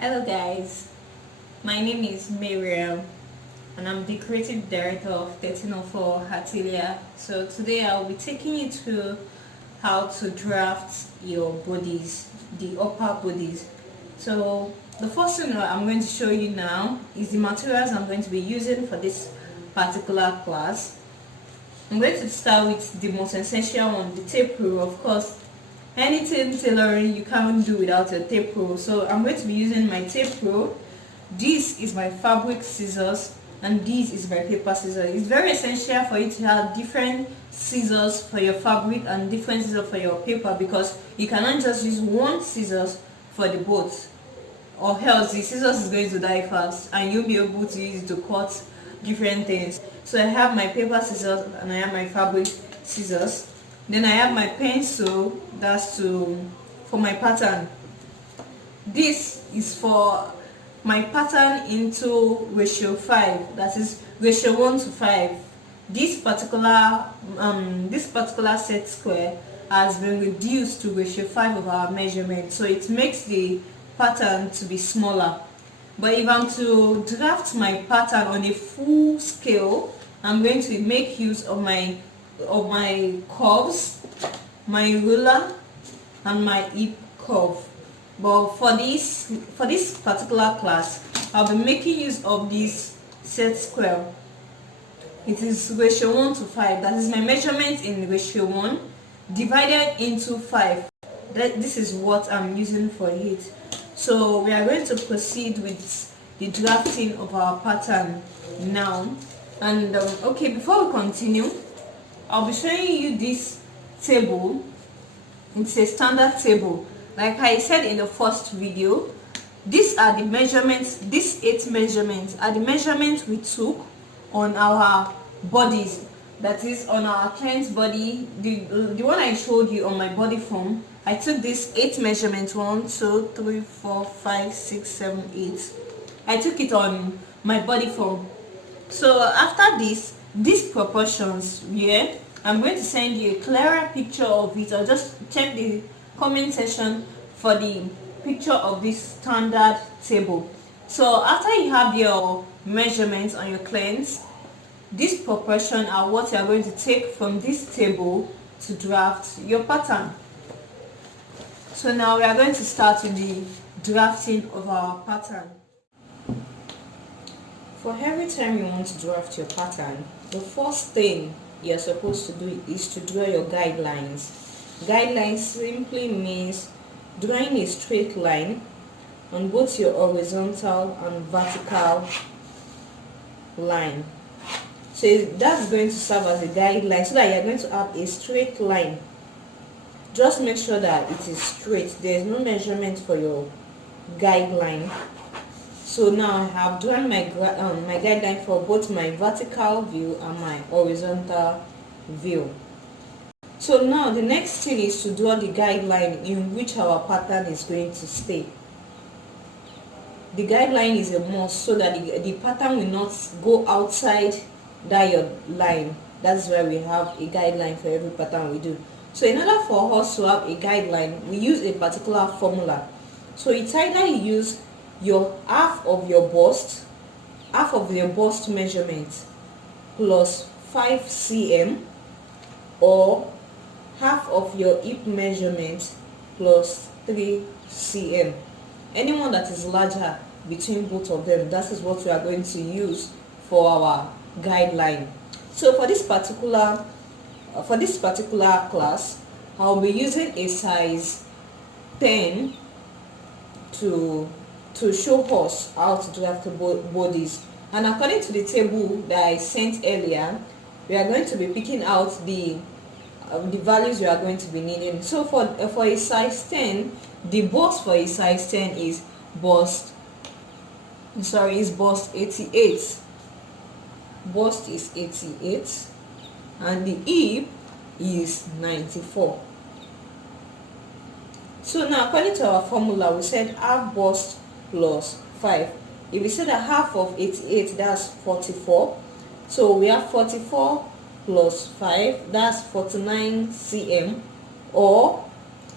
Hello guys, my name is Miriam and I'm the creative director of 1304 Hatilia. So today I'll be taking you through how to draft your bodies, the upper bodies. So the first thing that I'm going to show you now is the materials I'm going to be using for this particular class. I'm going to start with the most essential one, the tape rule. Of course, anything tailoring you can't do without a tape rule, so I'm going to be using my tape rule. This is my fabric scissors and this is my paper scissors. It's very essential for you to have different scissors for your fabric and different scissors for your paper, because you cannot just use one scissors for the both, or else the scissors is going to die fast and you'll be able to use it to cut different things. So I have my paper scissors and I have my fabric scissors. Then I have my pencil, that's for my pattern. This is for my pattern into ratio 5, that is ratio 1 to 5. This particular set square has been reduced to ratio 5 of our measurement, so it makes the pattern to be smaller. But if I'm to draft my pattern on a full scale, I'm going to make use of my curves, my ruler and my hip curve. But for this particular class, I'll be making use of this set square. It is ratio 1 to 5. That is my measurement in ratio 1 divided into 5. This is what I'm using for it. So we are going to proceed with the drafting of our pattern now. And okay, before we continue, I'll be showing you this table. It's a standard table. Like I said in the first video, these are the measurements, these 8 measurements are the measurements we took on our bodies. That is on our client's body, the one I showed you on my body form. I took these 8 measurements, 1, 2, 3, 4, 5, 6, 7, 8. I took it on my body form. So after these proportions here, I'm going to send you a clearer picture of it, or just check the comment section for the picture of this standard table. So after you have your measurements on your clients, this proportion are what you are going to take from this table to draft your pattern. So now we are going to start with the drafting of our pattern. For every time you want to draft your pattern, the first thing you're supposed to do is to draw your guidelines. Guidelines simply means drawing a straight line on both your horizontal and vertical line. So that's going to serve as a guideline, so that you're going to have a straight line. Just make sure that it is straight. There is no measurement for your guideline. So now I have drawn my guideline for both my vertical view and my horizontal view. So now the next thing is to draw the guideline in which our pattern is going to stay. The guideline is a must, so that the pattern will not go outside that your line. That's why we have a guideline for every pattern we do. So in order for us to have a guideline, we use a particular formula. So it's either you use your half of your bust measurement plus 5 cm, or half of your hip measurement plus 3 cm. Anyone that is larger between both of them, that is what we are going to use for our guideline. So for this particular class, I'll be using a size 10 to show us how to draft bodies. And according to the table that I sent earlier, we are going to be picking out the values we are going to be needing. So for a size 10, the bust for a size 10 is bust 88. Bust is 88 and the hip is 94. So now according to our formula, we said half bust plus 5. If we say that half of 88, that's 44. So we have 44 plus 5, that's 49 cm, or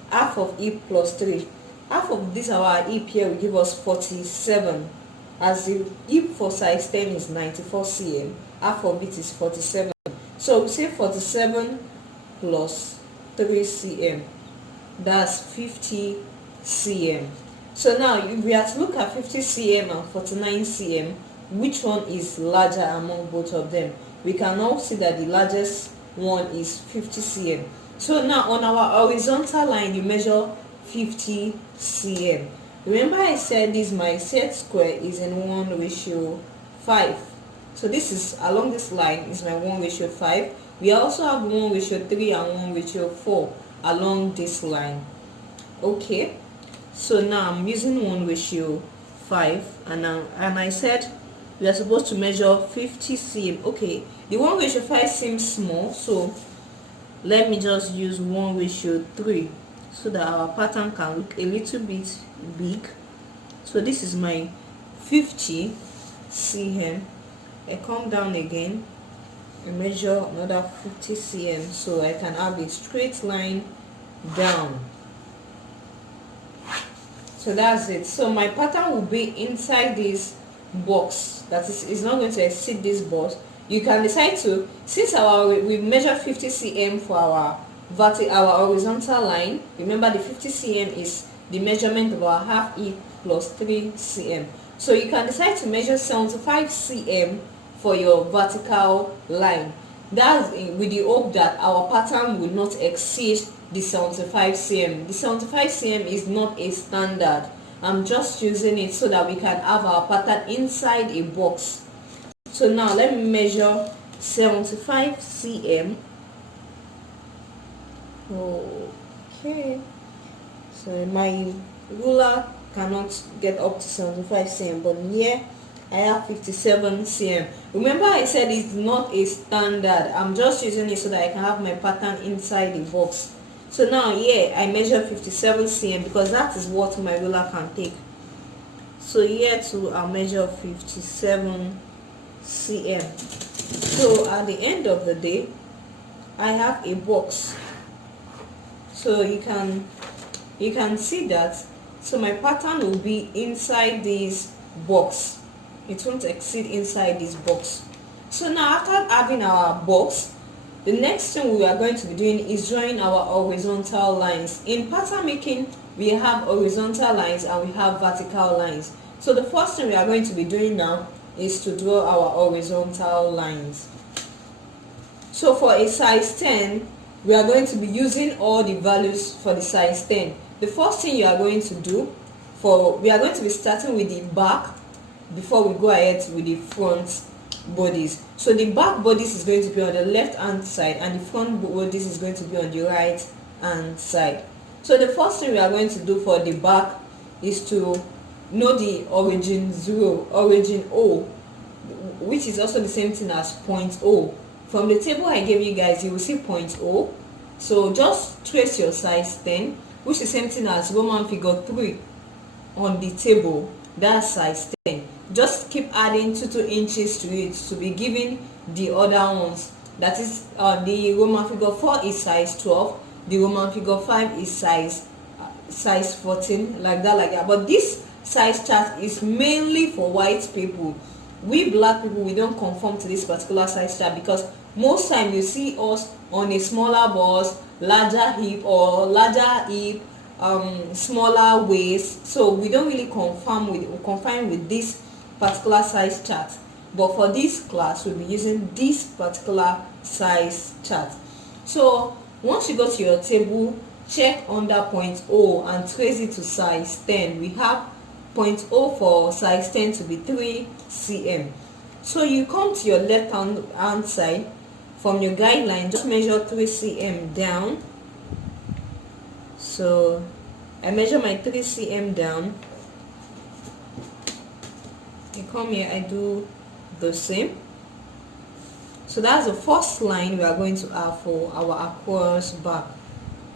half of hip plus 3. half of this our hip here will give us 47, as the hip for size 10 is 94 cm, half of it is 47. So we say 47 plus 3 cm, that's 50 cm. So now if we have to look at 50 cm and 49 cm, which one is larger among both of them? We can now see that the largest one is 50 cm. So now on our horizontal line you measure 50 cm. Remember I said this, my set square is in 1:5. So this is along this line is my 1:5. We also have 1:3 and 1:4 along this line. Okay, so now I'm using 1:5, and I said we are supposed to measure 50 cm. Okay, the 1:5 seems small, so let me just use 1:3 so that our pattern can look a little bit big. So this is my 50 cm. I come down again and measure another 50 cm so I can have a straight line down. So that's it. So my pattern will be inside this box, that is, it's not going to exceed this box. You can decide to, since we measure 50 cm for our horizontal line. Remember the 50 cm is the measurement of our half hip plus 3 cm. So you can decide to measure 75 cm for your vertical line. That's with the hope that our pattern will not exceed the 75 cm. The 75 cm is not a standard. I'm just using it so that we can have our pattern inside a box. So now let me measure 75 cm. Okay, so my ruler cannot get up to 75 cm, but here I have 57 cm. Remember I said it's not a standard. I'm just using it so that I can have my pattern inside the box. So now here I measure 57 cm because that is what my ruler can take. So here too I'll measure 57 cm. So at the end of the day I have a box. So you can see that. So my pattern will be inside this box. It won't exceed inside this box. So now after having our box, the next thing we are going to be doing is drawing our horizontal lines. In pattern making, we have horizontal lines and we have vertical lines. So the first thing we are going to be doing now is to draw our horizontal lines. So for a size 10, we are going to be using all the values for the size 10. The first thing you are going to do, we are going to be starting with the back before we go ahead with the front bodice. So the back bodice is going to be on the left hand side and the front bodice is going to be on the right hand side. So the first thing we are going to do for the back is to know the origin 0, origin O, which is also the same thing as point O. From the table I gave you guys, you will see point O. So just trace your size 10, which is the same thing as Roman figure 3 on the table. That's size 10. Just keep adding 2 inches to it to be giving the other ones. That is the Roman figure 4 is size 12, the Roman figure 5 is size 14, like that. But this size chart is mainly for white people. We black people, we don't conform to this particular size chart because most time you see us on a smaller bust, larger hip, smaller waist. So we don't really confine with this particular size chart. But for this class, we'll be using this particular size chart. So once you go to your table, check under point O and trace it to size 10. We have point O for size 10 to be 3 cm. So you come to your left hand side from your guideline, just measure 3 cm down. So I measure my 3 cm down. You come here, I do the same. So that's the first line we are going to have for our across back.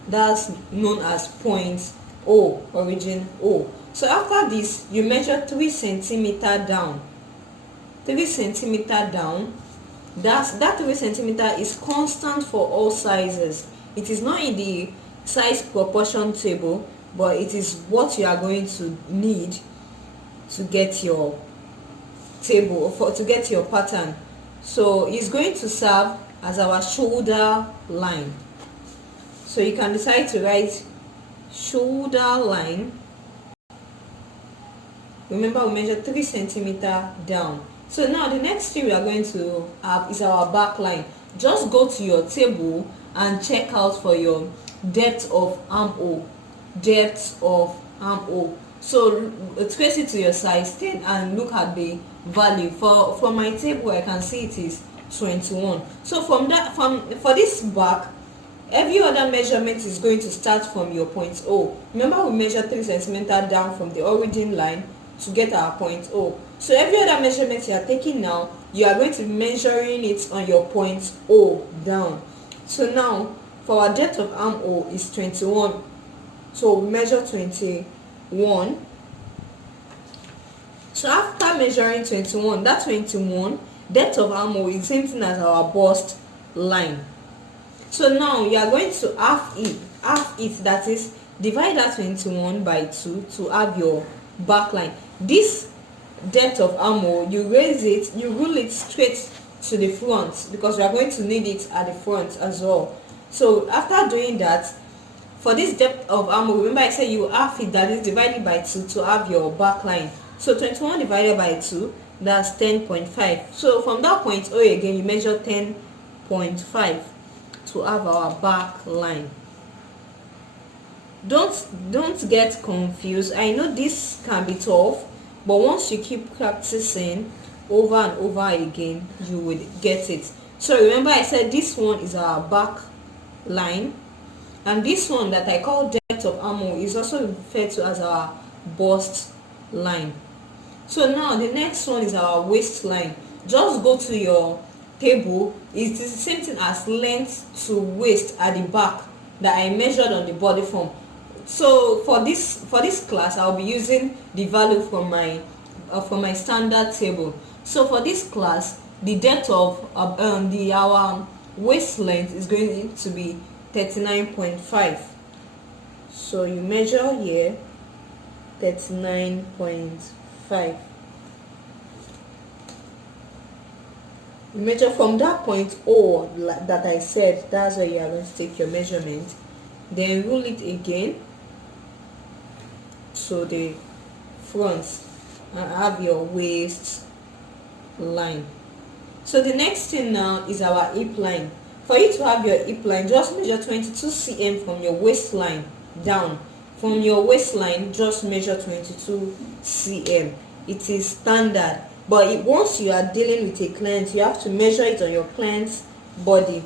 That's known as point O, origin O. So after this, you measure 3 cm down. 3 cm down. That 3 cm is constant for all sizes. It is not in the size proportion table. but it is what you are going to need to get your table, to get your pattern. So it's going to serve as our shoulder line. So you can decide to write shoulder line. Remember, we measured 3 centimeter down. So now the next thing we are going to have is our back line. Just go to your table and check out for your depth of armhole. So trace it to your size 10 and look at the value. For my table, I can see it is 21. So for this back, every other measurement is going to start from your point O. Remember, we measured 3 centimeter down from the origin line to get our point O. So every other measurement you are taking now, you are going to be measuring it on your point O down. So now for our depth of armhole is 21. So we measure 21. So after measuring 21, that 21 depth of armhole is the same thing as our bust line. So now you are going to half it, that is, divide that 21 by 2 to have your back line. This depth of armhole, you rule it straight to the front, because we are going to need it at the front as well. So after doing that, for this depth of armhole, remember I said you half it, that is divided by 2 to have your back line. So 21 divided by 2, that's 10.5. So from that point O again, you measure 10.5 to have our back line. Don't get confused. I know this can be tough, but once you keep practicing over and over again, you will get it. So remember I said this one is our back line, and this one that I call depth of armhole is also referred to as our bust line. So now the next one is our waistline. Just go to your table. It is the same thing as length to waist at the back that I measured on the body form. So for this class, I'll be using the value from my standard table. So for this class, the depth of our waist length is going to be 39.5. So you measure here 39.5. You measure from that point O that I said, that's where you are going to take your measurement. Then rule it again to the front and have your waist line. So the next thing now is our hip line. For you to have your hip line, just measure 22 cm from your waistline down. From your waistline, just measure 22 cm. It is standard, but once you are dealing with a client, you have to measure it on your client's body.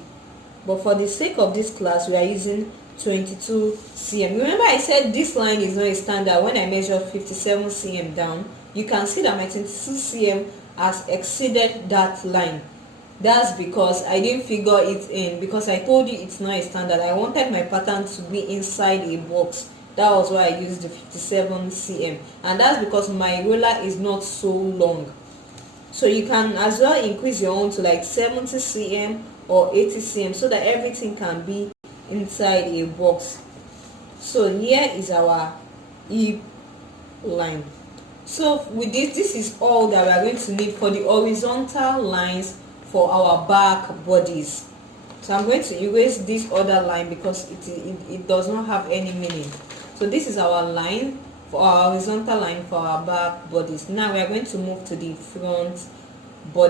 But for the sake of this class, we are using 22 cm. Remember I said this line is not a standard. When I measure 57 cm down, you can see that my 22 cm has exceeded that line. That's because I didn't figure it in, because I told you it's not a standard. I wanted my pattern to be inside a box. That was why I used the 57 cm, and that's because my ruler is not so long. So you can as well increase your own to like 70 cm or 80 cm so that everything can be inside a box. So here is our hip line. So with this is all that we are going to need for the horizontal lines for our back bodies. So I'm going to erase this other line because it does not have any meaning. So this is our line for our horizontal line for our back bodies. Now we are going to move to the front body.